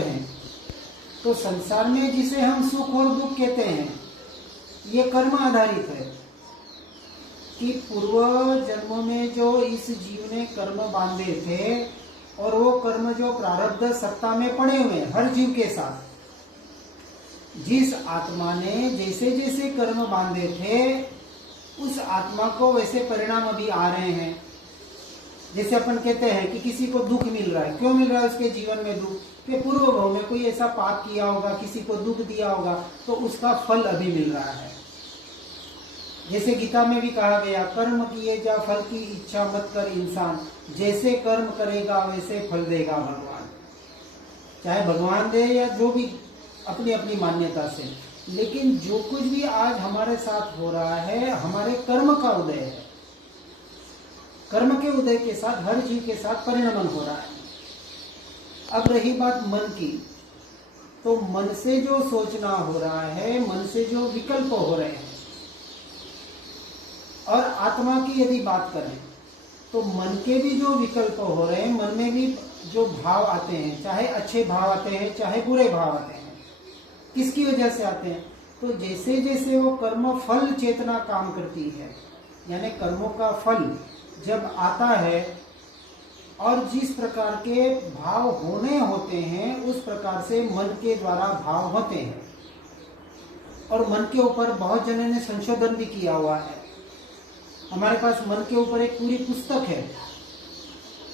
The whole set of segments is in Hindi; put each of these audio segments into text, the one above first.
हैं तो संसार में जिसे हम सुख और दुख कहते हैं ये कर्म आधारित है कि पूर्व जन्मों में जो इस जीव ने कर्म बांधे थे और वो कर्म जो प्रारब्ध सत्ता में पड़े हुए हर जीव के साथ, जिस आत्मा ने जैसे जैसे कर्म बांधे थे उस आत्मा को वैसे परिणाम अभी आ रहे हैं। जैसे अपन कहते हैं कि किसी को दुख मिल रहा है, क्यों मिल रहा है उसके जीवन में दुख? कि पूर्व भाव में कोई ऐसा पाप किया होगा, किसी को दुख दिया होगा, तो उसका फल अभी मिल रहा है। जैसे गीता में भी कहा गया, कर्म किए जा फल की इच्छा मत कर इंसान, जैसे कर्म करेगा वैसे फल देगा भगवान। चाहे भगवान दे या जो भी अपनी अपनी मान्यता से, लेकिन जो कुछ भी आज हमारे साथ हो रहा है हमारे कर्म का उदय है। कर्म के उदय के साथ हर जीव के साथ परिणमन हो रहा है। अब रही बात मन की, तो मन से जो सोचना हो रहा है, मन से जो विकल्प हो रहे हैं, और आत्मा की यदि बात करें तो मन के भी जो विकल्प हो रहे हैं, मन में भी जो भाव आते हैं, चाहे अच्छे भाव आते हैं चाहे बुरे भाव आते हैं, किसकी वजह से आते हैं? तो जैसे जैसे वो कर्म फल चेतना काम करती है, यानी कर्मों का फल जब आता है और जिस प्रकार के भाव होने होते हैं उस प्रकार से मन के द्वारा भाव होते हैं। और मन के ऊपर बहुत जनों ने संशोधन भी किया हुआ है। हमारे पास मन के ऊपर एक पूरी पुस्तक है।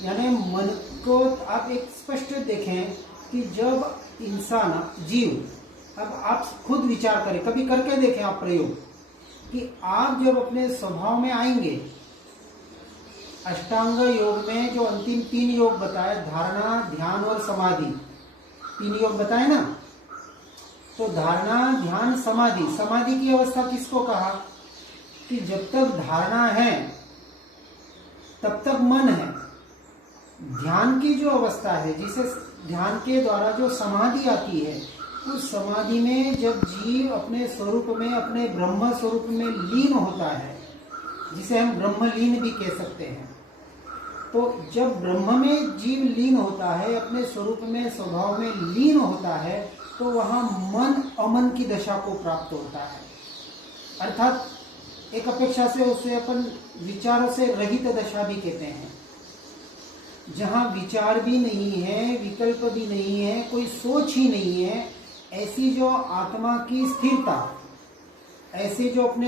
यानी मन को आप एक स्पष्ट देखें कि जब इंसान जीव, अब आप खुद विचार करें, कभी करके देखें आप प्रयोग, कि आप जब अपने स्वभाव में आएंगे, अष्टांग योग में जो अंतिम 3 योग बताए, धारणा, ध्यान और समाधि, 3 योग बताए ना, तो धारणा, ध्यान, समाधि, समाधि की अवस्था किसको कहा? कि जब तक धारणा है तब तक मन है। ध्यान की जो अवस्था है, जिसे ध्यान के द्वारा जो समाधि आती है, उस समाधि में जब जीव अपने स्वरूप में, अपने ब्रह्म स्वरूप में लीन होता है, जिसे हम ब्रह्मलीन भी कह सकते हैं, तो जब ब्रह्म में जीव लीन होता है, अपने स्वरूप में, स्वभाव में लीन होता है, तो वहां मन अमन की दशा को प्राप्त होता है। अर्थात एक अपेक्षा से उसे अपन विचारों से रहित दशा भी कहते हैं, जहां विचार भी नहीं है, विकल्प भी नहीं है, कोई सोच ही नहीं है। ऐसी जो आत्मा की स्थिरता, ऐसे जो अपने